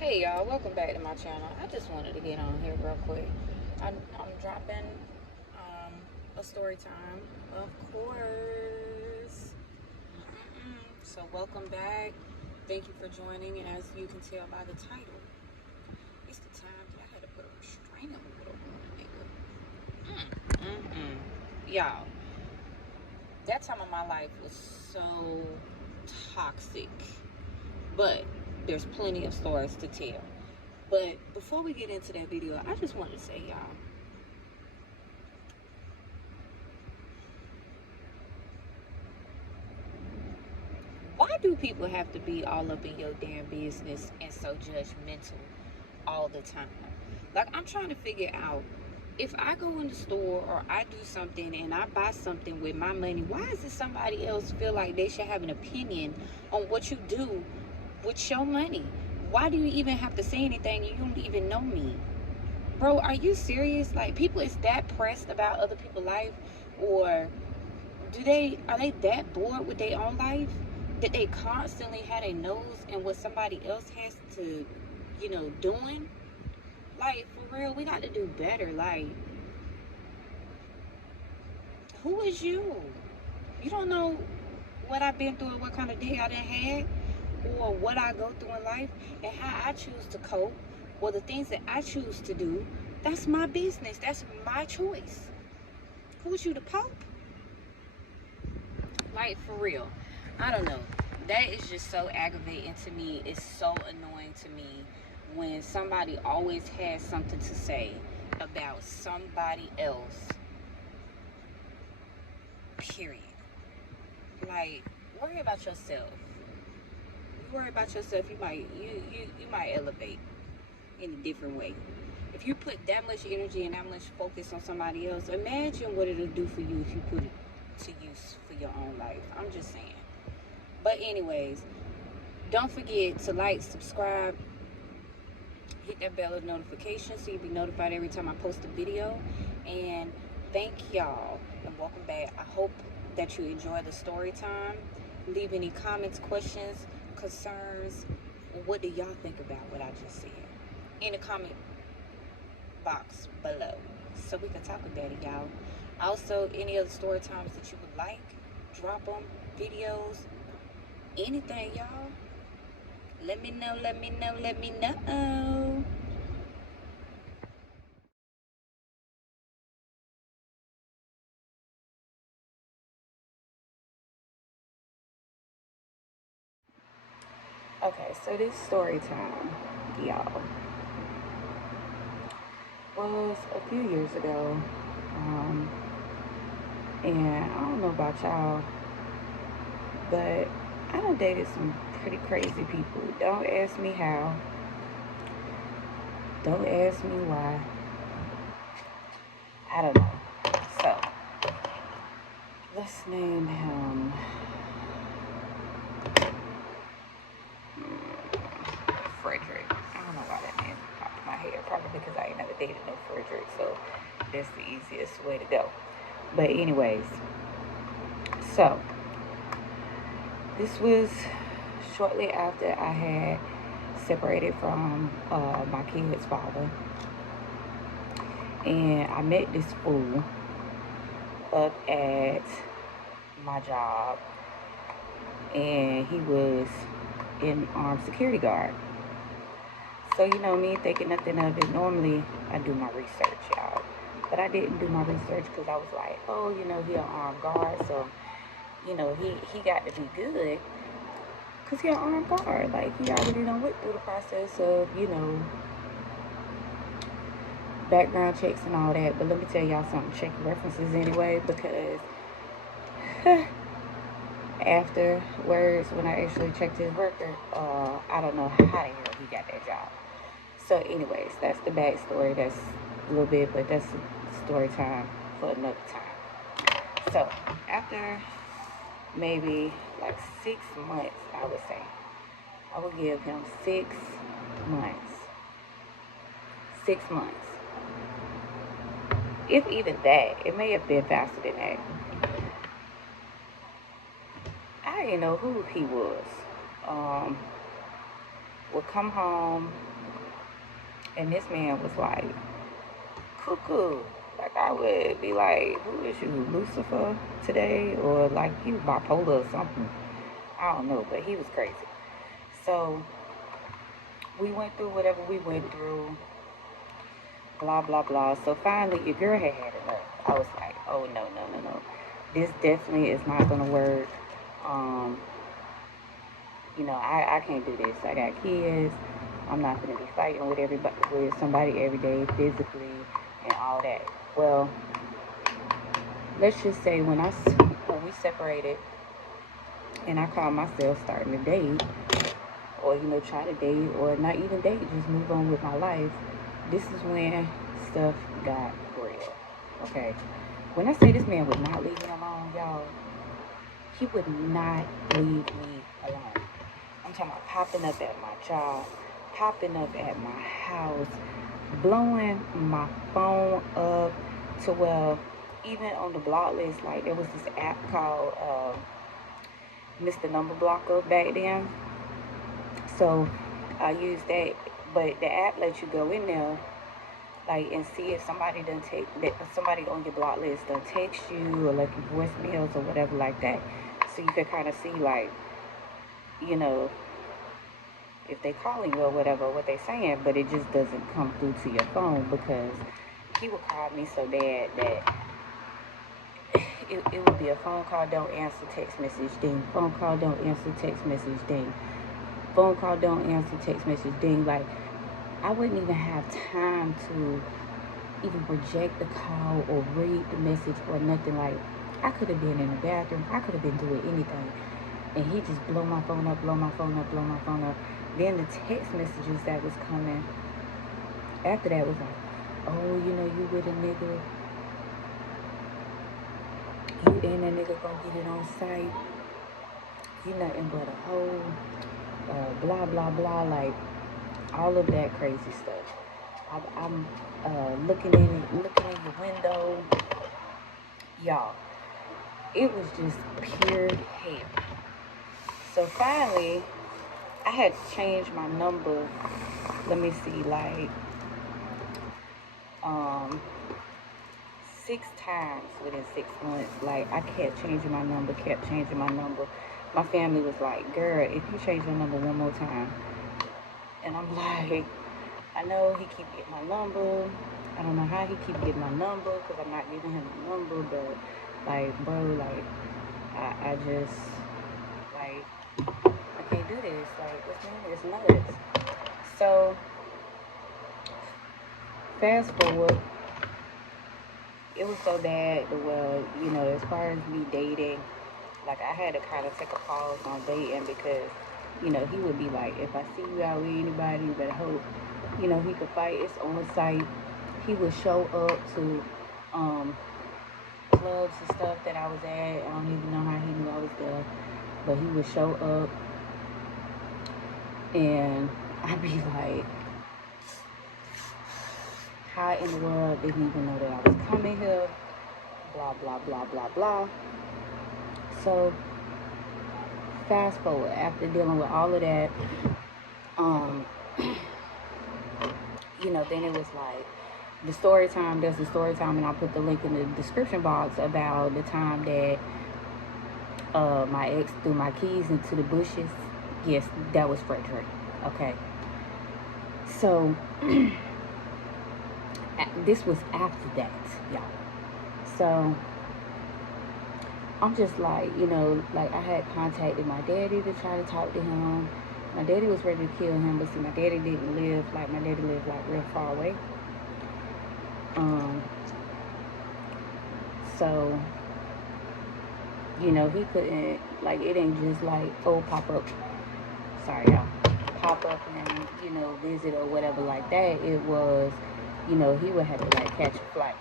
Hey y'all, welcome back to my channel. I just wanted to get on here real quick. I'm dropping a story time, of course. So welcome back. Thank you for joining. And as you can tell by the title, it's the time that I had to put a restraining order on a nigga. Y'all, that time of my life was so toxic. But there's plenty of stories to tell. But before we get into that video, I just wanted to say, y'all, why do people have to be all up in your damn business and so judgmental all the time? Like, I'm trying to figure out, if I go in the store or I do something and I buy something with my money, why is it somebody else feel like they should have an opinion on what you do with your money? Why do you even have to say anything? You don't even know me. Bro, are you serious? Like, people is that pressed about other people's life? Or are they that bored with their own life that they constantly had a nose in what somebody else has to, doing? Like, for real, we got to do better. Like, who is you? You don't know what I've been through and what kind of day I done had, or what I go through in life, and how I choose to cope, or the things that I choose to do. That's my business. That's my choice. Who's you, the Pope? Like, for real. I don't know. That is just so aggravating to me. It's so annoying to me when somebody always has something to say about somebody else. Period. Like, worry about yourself. You worry about yourself, you might elevate in a different way. If you put that much energy and that much focus on somebody else, imagine what it'll do for you if you put it to use for your own life. I'm just saying. But anyways, don't forget to like, subscribe, hit that bell of notification so you'll be notified every time I post a video. And thank y'all and welcome back. I hope that you enjoy the story time. Leave any comments, questions, concerns. What do y'all think about what I just said in the comment box below, so we can talk about it, y'all. Also, any other story times that you would like, drop them, videos, anything, y'all. Let me know. Okay, so this story time, y'all, was a few years ago. And I don't know about y'all, but I done dated some pretty crazy people. Don't ask me how. Don't ask me why. I don't know. So, let's name him Frederick. I don't know why that name popped in my head. Probably because I ain't never dated no Frederick, so that's the easiest way to go. But anyways, so this was shortly after I had separated from my kid's father, and I met this fool up at my job, and he was an armed security guard. So, me thinking nothing of it. Normally, I do my research, y'all. But I didn't do my research because I was like, oh, he an armed guard. So, he got to be good because he an armed guard. Like, he already done went through the process of, background checks and all that. But let me tell y'all something. Check your references anyway, because afterwards, when I actually checked his record, I don't know how the hell he got that job. So anyways, that's the backstory. That's a little bit, but that's story time for another time. So after maybe like 6 months, I would say, I would give him 6 months. 6 months. If even that, it may have been faster than that. I didn't know who he was. Would come home And this man was like, cuckoo. Like, I would be like, who is you, Lucifer today? Or like, he was bipolar or something. I don't know, but he was crazy. So we went through whatever we went through, blah, blah, blah. So finally, your girl had enough. I was like, oh, no, no, no, no. This definitely is not going to work. Um, I can't do this. I got kids. I'm not going to be fighting with somebody every day physically and all that. Well, let's just say when we separated and I called myself starting to date, or try to date, or not even date, just move on with my life, this is when stuff got real. Okay, when I say this man would not leave me alone, y'all, he would not leave me alone. I'm talking about popping up at my job, popping up at my house, blowing my phone up to where even on the block list, like there was this app called Mr. Number Blocker back then. So I used that, but the app lets you go in there, like, and see if somebody somebody on your block list done text you or like your voicemails or whatever like that. So you can kind of see, like, if they calling you or whatever, what they saying, but it just doesn't come through to your phone because he would call me so bad that it would be a phone call, don't answer, text message, ding. Phone call, don't answer, text message, ding. Phone call, don't answer, text message, ding. Like, I wouldn't even have time to even reject the call or read the message or nothing. Like, I could have been in the bathroom. I could have been doing anything. And he just blow my phone up, blow my phone up, blow my phone up. Then the text messages that was coming after that was like, oh, you with a nigga. You and that nigga gonna get it on site. You nothing but a hoe. Blah, blah, blah. Like, all of that crazy stuff. I'm looking in the window. Y'all, it was just pure hell. So finally, I had to change my number. Let me see, like 6 times within 6 months. Like, I kept changing my number. My family was like, girl, if you change your number one more time. And I'm like, I know he keep getting my number. I don't know how he keep getting my number because I'm not giving him a number. But, like, bro, like, I just, like, I can't do this. Like, this man is nuts. So, fast forward, it was so bad. Well, as far as me dating, like, I had to kind of take a pause on dating because, he would be like, if I see you out with anybody, you better hope, he could fight. It's on site. He would show up to clubs and stuff that I was at. I don't even know how he knew I was there, but he would show up, and I'd be like, how in the world did he even know that I was coming here? Blah, blah, blah, blah, blah. So, fast forward, after dealing with all of that, then it was like the story time. There's a story time, and I'll put the link in the description box about the time that my ex threw my keys into the bushes. Yes, that was Frederick. Okay. So, this was after that, y'all. So, I'm just like, like, I had contacted my daddy to try to talk to him. My daddy was ready to kill him, but see, my daddy lived real far away. So, he couldn't, like, it ain't just like, oh, pop up. Sorry, y'all. Pop up and, visit or whatever like that. It was, he would have to, like, catch a flight.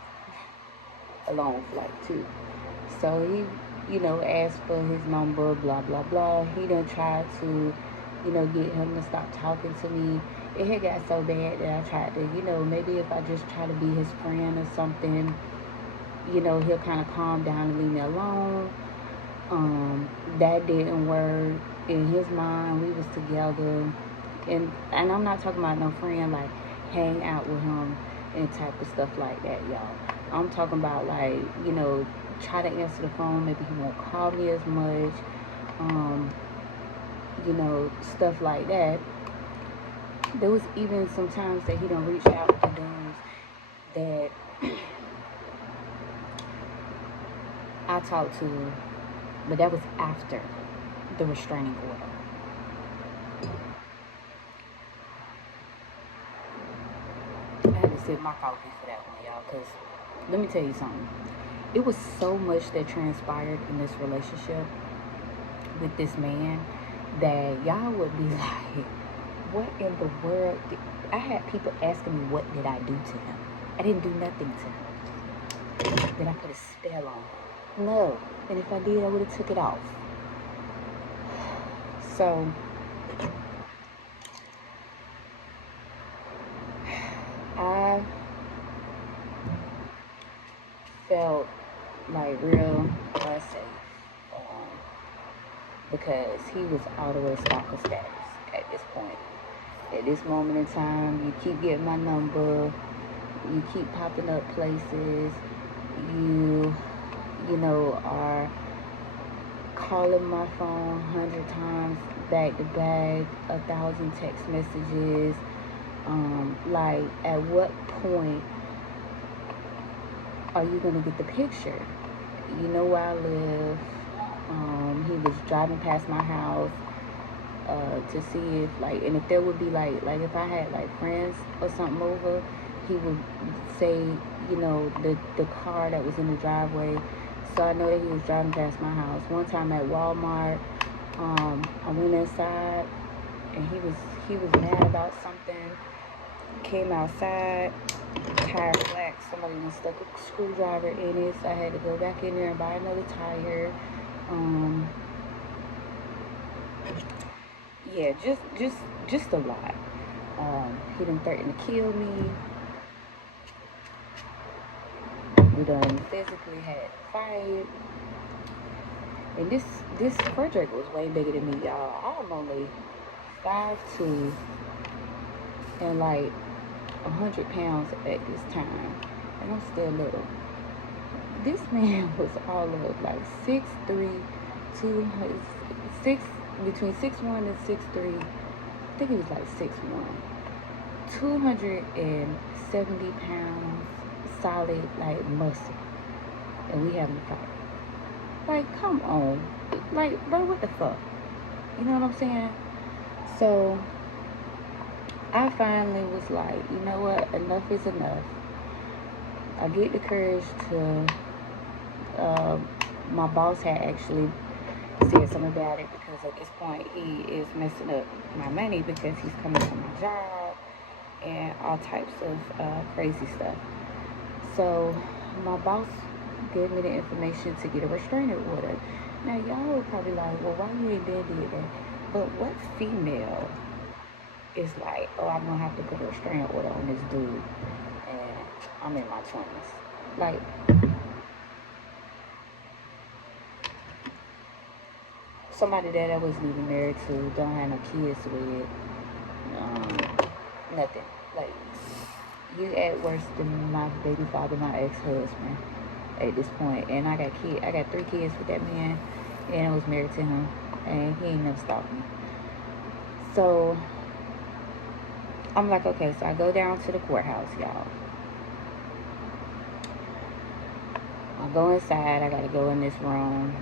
A long flight, too. So he, asked for his number, blah, blah, blah. He done tried to, get him to stop talking to me. It had got so bad that I tried to, maybe if I just try to be his friend or something, he'll kind of calm down and leave me alone. That didn't work. In his mind, we was together. And I'm not talking about no friend, like, hang out with him and type of stuff like that, y'all. I'm talking about, like, you know, try to answer the phone. Maybe he won't call me as much. You know, stuff like that. There was even some times that he don't reach out to dudes that I talked to, but that was after the restraining order. I had to sip my coffee for that one, y'all, because let me tell you something. It was so much that transpired in this relationship with this man that y'all would be like, what in the world? I had people asking me, what did I do to him? I didn't do nothing to him. Did I put a spell on him? No. And if I did, I would have took it off. So I felt like real unsafe because he was all the way stalker status at this point. At this moment in time, you keep getting my number, you keep popping up places, you know, are calling my phone 100 times back to back, 1,000 text messages. Like, at what point are you gonna get the picture? You know where I live. He was driving past my house to see if, like, and if there would be like if I had like friends or something over, he would say, you know, the car that was in the driveway. So I know that he was driving past my house. One time at Walmart, I went inside and he was mad about something. Came outside, tire flat. Somebody was stuck a screwdriver in it, so I had to go back in there and buy another tire. Yeah, just a lot. He done threatened to kill me. We done physically had a fight. And this Frederick was way bigger than me, y'all. I'm only 5'2" and like 100 pounds at this time, and I'm still little. This man was all of like 6'3", 200, between 6'1" and 6'3". I think he was like 6'1", 270 pounds, solid, like muscle, and we having a fight. Like, come on, like, bro, what the fuck? You know what I'm saying? So I finally was like, you know what? Enough is enough. I get the courage to, my boss had actually said something about it, because at this point he is messing up my money because he's coming to my job and all types of crazy stuff. So my boss gave me the information to get a restraining order. Now y'all would probably like, well, why you ain't been did that? But what female is like, oh, I'm gonna have to put a restraining order on this dude and I'm in my 20s? Like, somebody that I wasn't even married to, don't have no kids with, nothing. Like, you act worse than my baby father, my ex-husband at this point. And I got 3 kids with that man, and I was married to him, and he ain't never stopped me. So I'm like, okay, so I go down to the courthouse, y'all. I go inside, I gotta go in this room.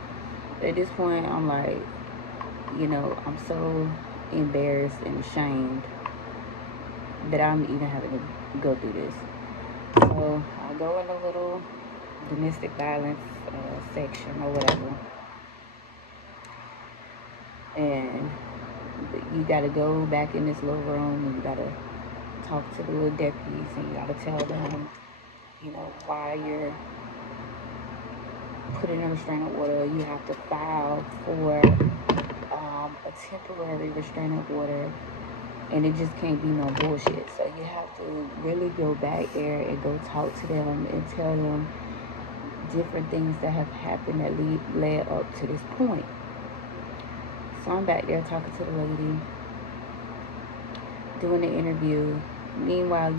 At this point, I'm like, you know, I'm so embarrassed and ashamed that I'm even having to go through this. So I go in a little domestic violence section or whatever, and you gotta go back in this little room and you gotta talk to the little deputies and you gotta tell them, you know, why you're putting a restraining order. You have to file for a temporary restraining order, and it just can't be no bullshit. So you have to really go back there and go talk to them and tell them different things that have happened that led up to this point. So I'm back there talking to the lady, doing the interview, Meanwhile,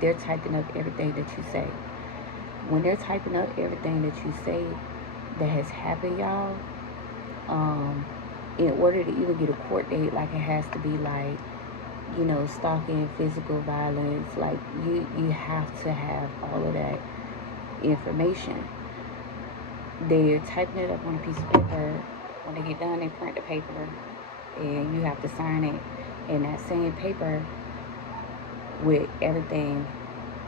they're typing up everything that you say. When they're typing up everything that you say that has happened, y'all, in order to even get a court date, like it has to be like, stalking, physical violence, like you have to have all of that information. They're typing it up on a piece of paper. When they get done, they print the paper, and you have to sign it in that same paper with everything.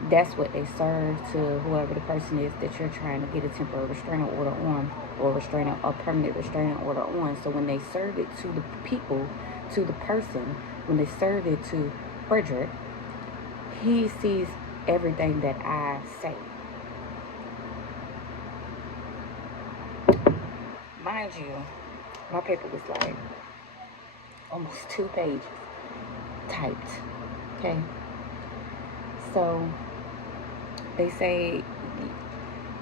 That's what they serve to whoever the person is that you're trying to get a temporary restraining order on, or a permanent restraining order on. So when they serve it to the people, to the person, when they serve it to Frederick, he sees everything that I say. Mind you, my paper was like almost 2 pages typed. Okay. So they say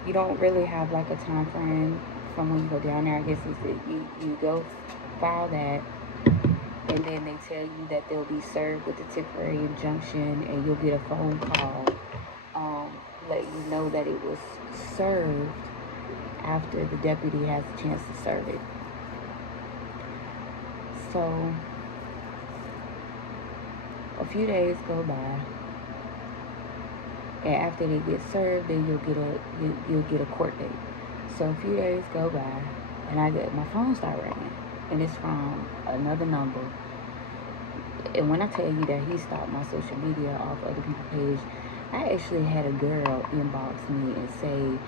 you don't really have like a time frame from when you go down there. I guess it's that you go file that, and then they tell you that they'll be served with a temporary injunction, and you'll get a phone call, let you know that it was served after the deputy has a chance to serve it. So a few days go by, and after they get served, then you'll get a court date. So a few days go by, and my phone start ringing, and it's from another number. And when I tell you that he stopped my social media off other people's page, I actually had a girl inbox me and say,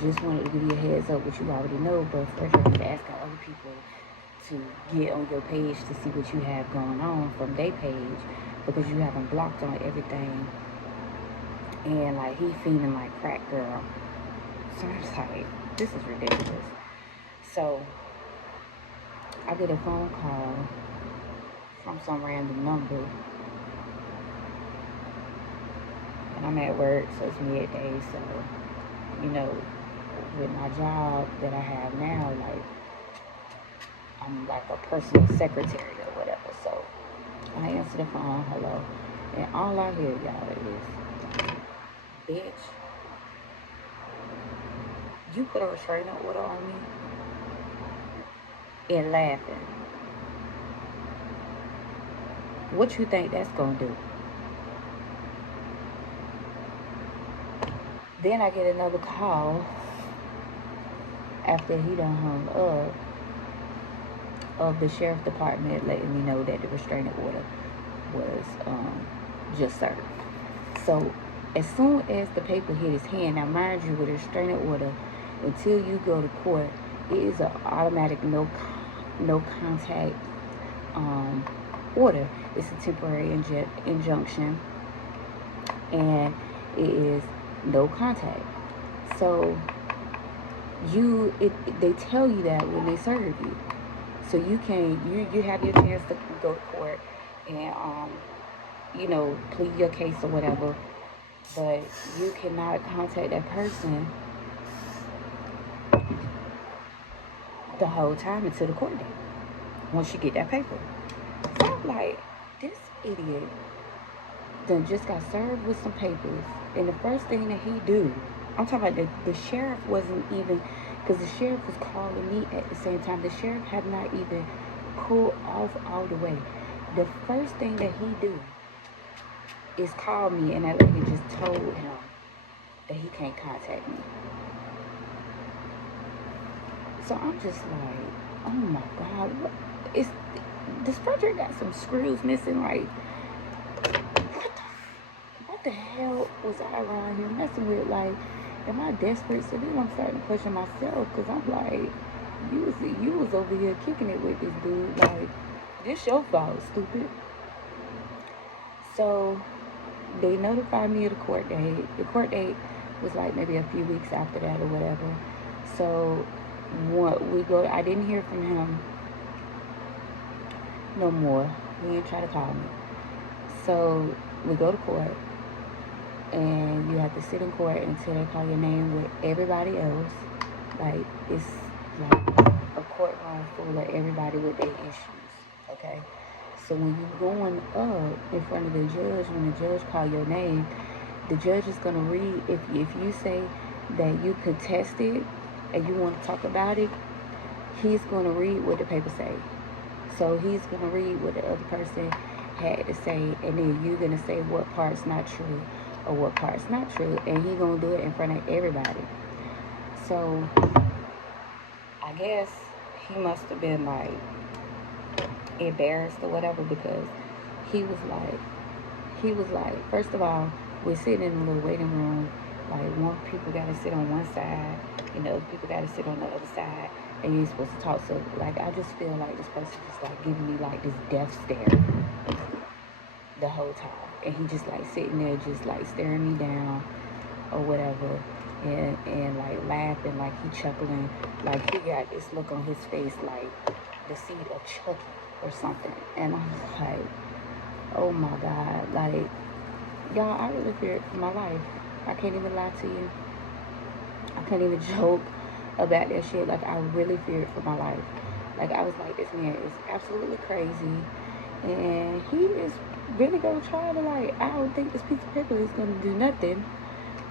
just wanted to give you a heads up, which you already know, but Frederick is asking other people to get on your page to see what you have going on from their page, because you haven't blocked on everything. And like, he feeling like crack, girl. So I was like, this is ridiculous. So I get a phone call from some random number, and I'm at work, so it's midday. So with my job that I have now, like, I'm like a personal secretary or whatever. So I answer the phone, hello, and all I hear, y'all, is, bitch, you put a restraining order on me, and laughing. What you think that's gonna do? Then I get another call after he done hung up, of the sheriff department letting me know that the restraining order was just served. So as soon as the paper hit his hand, now mind you, with a restraining order, until you go to court, it is an automatic no contact order. It's a temporary injunction, and it is no contact. So they tell you that when they serve you. So you have your chance to go to court and plead your case or whatever, but you cannot contact that person the whole time until the court date, once you get that paper. So I'm like, this idiot done just got served with some papers, and the first thing that he do, I'm talking about the sheriff wasn't even, because the sheriff was calling me at the same time. The sheriff had not even pulled off all the way. The first thing that he do is call me, and that lady just told him that he can't contact me. So I'm just like, oh my God, does Frederick got some screws missing? Like, what the hell was I around here messing with? Like, am I desperate? So then I'm starting to question myself, because I'm like, you was over here kicking it with this dude. Like, this your fault, stupid. So they notified me of the court date. The court date was like maybe a few weeks after that or whatever. So I didn't hear from him no more. He didn't try to call me. So we go to court, and you have to sit in court until they call your name with everybody else. Like, it's like a courtroom full of everybody with their issues, okay? So when you're going up in front of the judge, when the judge call your name, the judge is going to read. If you say that you contested and you want to talk about it, he's going to read what the paper say. So he's going to read what the other person had to say, and then you're going to say what part's not true or what part's not true, and he's going to do it in front of everybody. So I guess he must have been like embarrassed or whatever, because he was like, first of all, we're sitting in a little waiting room. Like, one people got to sit on one side, people got to sit on the other side, and you're supposed to talk. So, like, I just feel like this person just, like, giving me, like, this death stare the whole time. And he just, like, sitting there just, like, staring me down or whatever, and like, laughing, like, he chuckling. Like, he got this look on his face, like, the seed of Chucky or something. And I'm like, oh, my God. Like, y'all, I really feared for my life. I can't even lie to you. I can't even joke about that shit. Like, I really feared for my life. Like, I was like, this man is absolutely crazy, and he is really gonna try to, like, I don't think this piece of paper is gonna do nothing.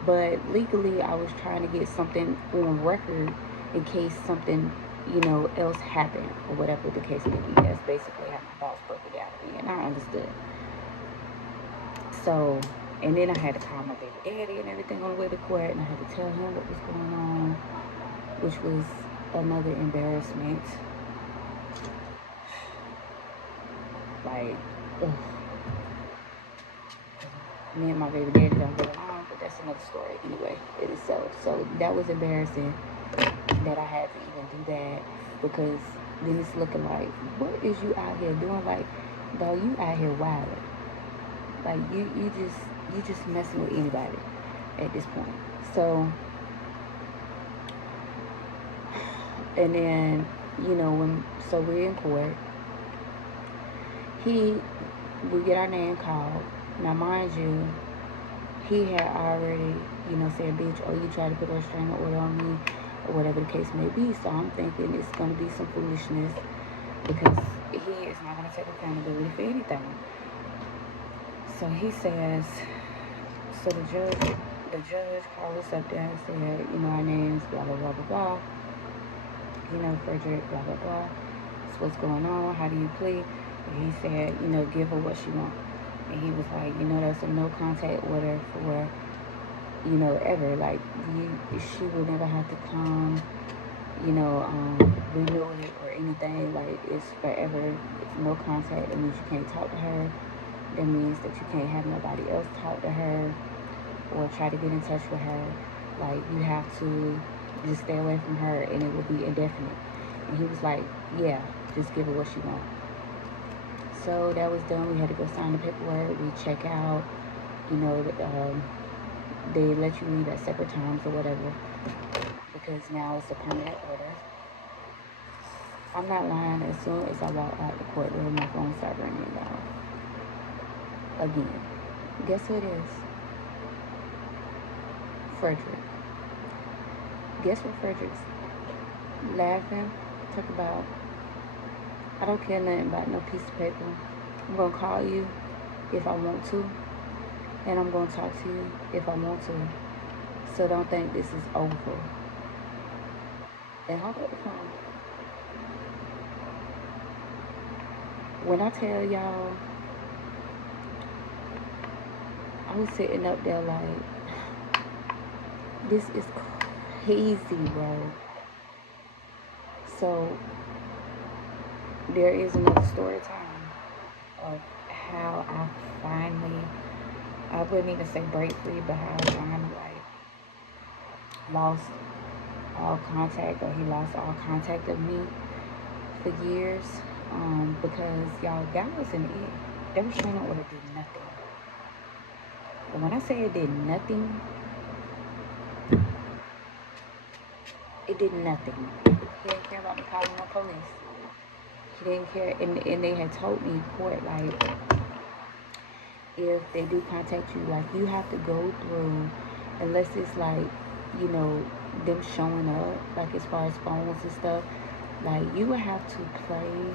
But legally, I was trying to get something on record in case something, else happened, or whatever the case may be. That's basically how my boss broke it down to me, and I understood. So, and then I had to call my baby daddy and everything on the way to court, and I had to tell him what was going on, which was another embarrassment. Like, ugh. Me and my baby daddy don't get along, but that's another story. Anyway, it is so that was embarrassing that I had to even do that, because then it's looking like, what is you out here doing? Like, bro, you out here wilding. Like, you just messing with anybody at this point. So, and then, so we're in court. We get our name called. Now, mind you, he had already, said, bitch, oh, you tried to put a restraining order on me, or whatever the case may be. So I'm thinking it's going to be some foolishness, because he is not going to take accountability for anything. So he says, so the judge called us up there and said, our names, blah, blah, blah, blah, blah. Frederick, blah, blah, blah. So what's going on? How do you plead? And he said, give her what she wants. And he was like, that's a no contact order for, ever. Like, she will never have to come, renew it or anything. Like, it's forever. It's no contact. That means you can't talk to her. That means that you can't have nobody else talk to her or try to get in touch with her. Like, you have to just stay away from her, and it will be indefinite. And he was like, yeah, just give her what she wants. So that was done. We had to go sign the paperwork. We check out. They let you leave at separate times or whatever, because now it's a permanent order. I'm not lying. As soon as I walked out the courtroom, my phone started ringing down. Again. Guess who it is? Frederick. Guess what Frederick's laughing? Talk about, I don't care nothing about no piece of paper. I'm going to call you if I want to, and I'm going to talk to you if I want to. So don't think this is over. And hung up the phone. When I tell y'all, I was sitting up there like, this is crazy, bro. So there is another story time of how I finally, I wouldn't even say break free, but how I finally, like, lost all contact, or he lost all contact of me for years, because y'all, that wasn't it. That restraining order did nothing. And when I say it did nothing, it did nothing. He didn't care about me calling no police. He didn't care, and they had told me in court, like, if they do contact you, like, you have to go through, unless it's like, them showing up, like, as far as phones and stuff, like, you would have to play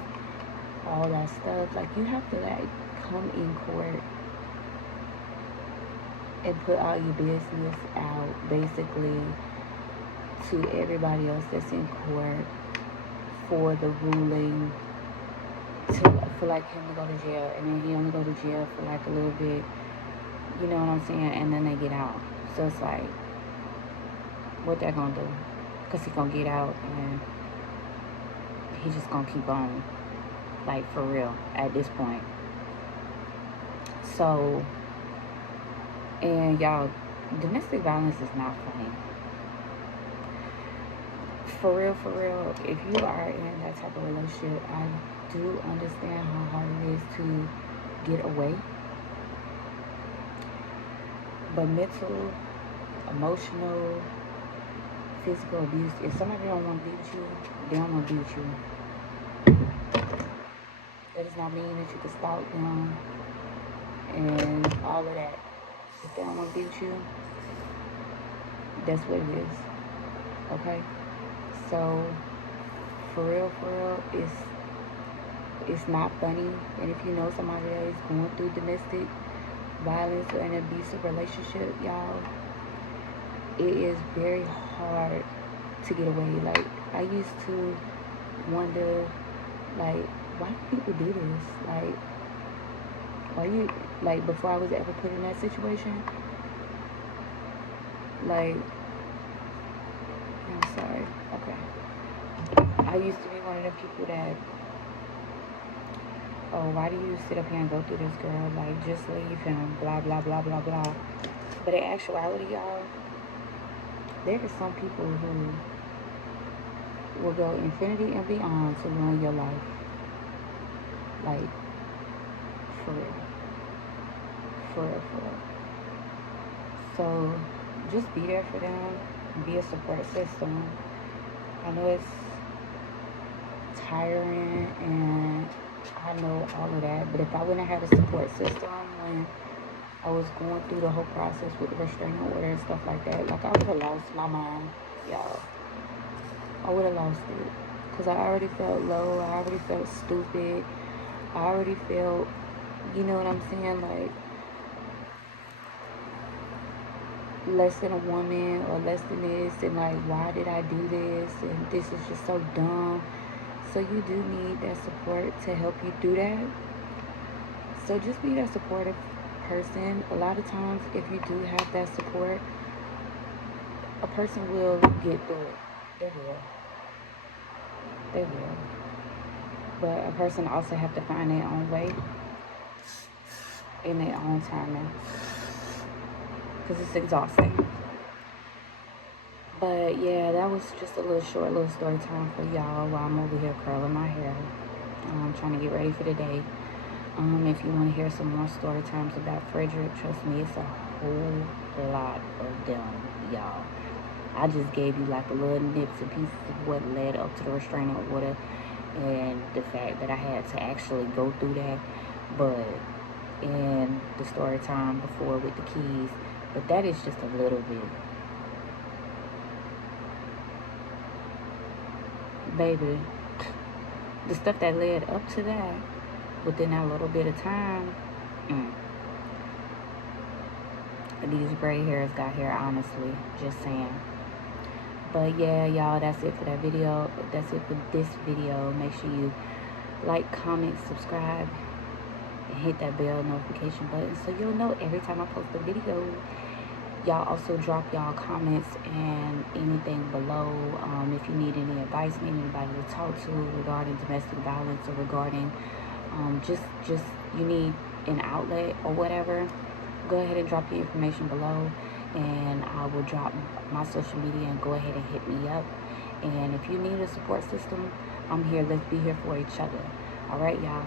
all that stuff. Like, you have to, like, come in court and put all your business out, basically, to everybody else that's in court for the ruling, for, like, him to go to jail, and then he only go to jail for, like, a little bit, you know what I'm saying, and then they get out. So it's like, what they're gonna do? Because he's gonna get out, and he just gonna keep on, like, for real, at this point. So, and y'all, domestic violence is not funny. For real, if you are in that type of relationship, I do understand how hard it is to get away. But mental, emotional, physical abuse, if somebody don't want to be with you, they don't want to be with you. That does not mean that you can stalk them and all of that. If they don't want to be with you, that's what it is. Okay? So, for real, it's not funny. And if you know somebody that is going through domestic violence or an abusive relationship, y'all, it is very hard to get away. Like, I used to wonder, like, why do people do this? Like, why you, like, before I was ever put in that situation, like, I'm sorry, okay. I used to be one of the people that, oh, why do you sit up here and go through this, girl? Like, just leave him, blah, blah, blah, blah, blah. But in actuality, y'all, there are some people who will go infinity and beyond to ruin your life. Like, for real. For real. So, just be there for them. Be a support system. I know it's tiring and I know all of that, but if I wouldn't have had a support system when I was going through the whole process with the restraining order and stuff like that, like, I would have lost my mind, y'all. I would have lost it. Because I already felt low. I already felt stupid. I already felt, you know what I'm saying, like, less than a woman or less than this, and like, why did I do this, and this is just so dumb. So you do need that support to help you do that. So just be that supportive person. A lot of times, if you do have that support, a person will get through it. They will. But a person also have to find their own way in their own timing, because it's exhausting. But yeah, that was just a little short little story time for y'all while I'm over here curling my hair. I'm trying to get ready for the day. If you want to hear some more story times about Frederick, trust me, it's a whole lot of them, y'all. I just gave you like a little nips and pieces of what led up to the restraining order and the fact that I had to actually go through that. But in the story time before with the keys, but that is just a little bit. Baby, the stuff that led up to that within that little bit of time, these gray hairs got here, honestly, just saying. But yeah, y'all, that's it for that video. That's it for this video. Make sure you like, comment, subscribe, and hit that bell notification button so you'll know every time I post a video. Y'all also drop y'all comments and anything below. If you need any advice, need anybody to talk to regarding domestic violence, or regarding just you need an outlet or whatever, go ahead and drop your information below, and I will drop my social media, and go ahead and hit me up. And if you need a support system, I'm here. Let's be here for each other. All right, y'all.